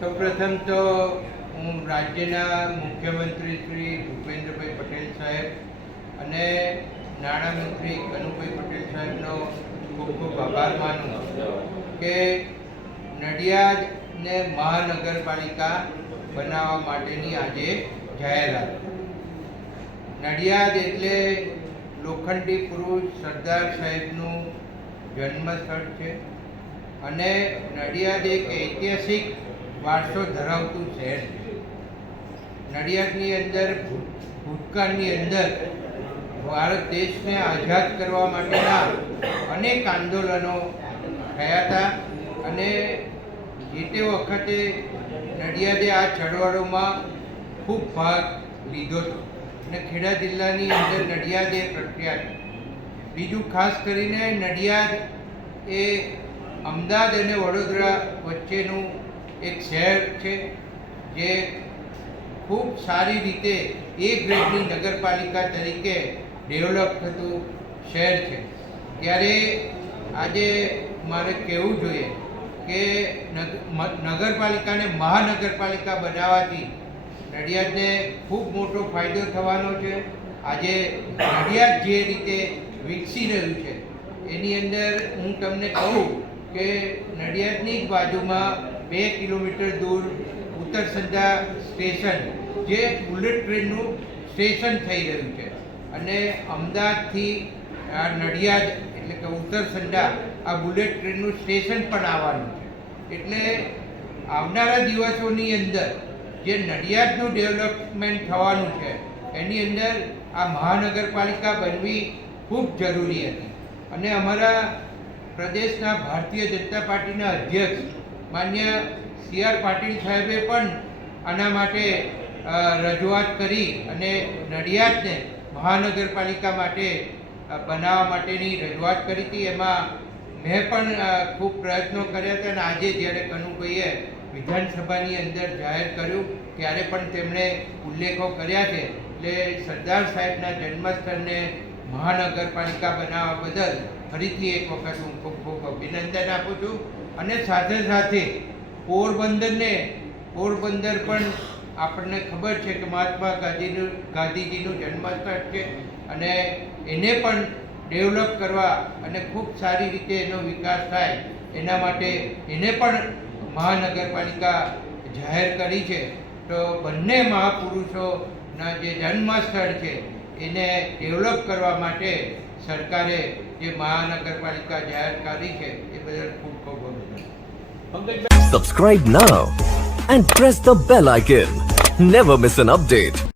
સૌપ્રથમ તો હું રાજ્યના મુખ્યમંત્રી શ્રી ભૂપેન્દ્રભાઈ પટેલ સાહેબ અને નાણામંત્રી કનુભાઈ પટેલ સાહેબનો ખૂબ ખૂબ આભાર માનું કે નડિયાદને મહાનગરપાલિકા બનાવવા માટેની આજે જાહેરાત. નડિયાદ એટલે લોખંડી પુરુષ સરદાર સાહેબનું જન્મસ્થળ છે અને નડિયાદ એક ઐતિહાસિક વારસો ધરાવતું શહેર છે. નડિયાદની અંદર ભૂતકાળની અંદર ભારત દેશને આઝાદ કરવા માટેના અનેક આંદોલનો થયા હતા અને જે તે વખતે નડિયાદે આ ચળવળોમાં ખૂબ ભાગ લીધો હતો. અને ખેડા જિલ્લાની અંદર નડિયાદ એ પ્રખ્યાત બીજું ખાસ કરીને નડિયાદ એ અમદાવાદ અને વડોદરા વચ્ચેનું એક શહેર છે જે ખૂબ સારી રીતે એ ગ્રેડની નગરપાલિકા તરીકે ડેવલપ થતું શહેર છે. ત્યારે આજે મારે કહેવું જોઈએ કે નગ- નગરપાલિકાને મહાનગરપાલિકા બનાવવાથી નડિયાદને ખૂબ મોટો ફાયદો થવાનો છે. આજે નડિયાદ જે રીતે વિકસી રહ્યું છે, એની અંદર હું તમને કહું કે નડિયાદની જ બાજુમાં બે કિલોમીટર દૂર ઉત્તર સંધા સ્ટેશન, જે બુલેટ ટ્રેનનું સ્ટેશન થઈ રહ્યું છે. અને અમદાવાદથી નડિયાદ, એટલે કે ઉત્તર સંધા, આ બુલેટ ટ્રેનનું સ્ટેશન પણ આવવાનું છે. એટલે આવનારા દિવસોની અંદર જે નડિયાદનું ડેવલપમેન્ટ થવાનું છે, એની અંદર આ મહાનગરપાલિકા બનવી ખૂબ જરૂરી હતી. અને અમારા પ્રદેશના ભારતીય જનતા પાર્ટીના અધ્યક્ષ માન્ય સી આર પાટીલ સાહેબે પણ આના માટે રજૂઆત કરી અને નડિયાદને મહાનગરપાલિકા માટે બનાવવા માટેની રજૂઆત કરી હતી. એમાં મેં પણ ખૂબ પ્રયત્નો કર્યા હતા અને આજે જ્યારે કનુભાઈએ વિધાનસભાની અંદર જાહેર કર્યું, ત્યારે પણ તેમણે ઉલ્લેખો કર્યા છે. એટલે સરદાર સાહેબના જન્મસ્થળને મહાનગરપાલિકા બનાવવા બદલ ફરીથી એક વખત હું ખૂબ ખૂબ અભિનંદન આપું છું. અને સાથે સાથે પોરબંદરને, પોરબંદર પણ આપણને ખબર છે કે મહાત્મા ગાંધીનું, ગાંધીજીનું જન્મસ્થળ છે અને એને પણ ડેવલપ કરવા અને ખૂબ સારી રીતે એનો વિકાસ થાય એના માટે એને પણ મહાનગરપાલિકા જાહેર કરી છે. તો બંને મહાપુરુષોના જે જન્મસ્થળ છે એને ડેવલપ કરવા માટે સરકારે જે મહાનગરપાલિકા જાહેર કરી છે એ બદલ ખૂબ ખૂબ Subscribe now and press the bell icon. Never miss an update.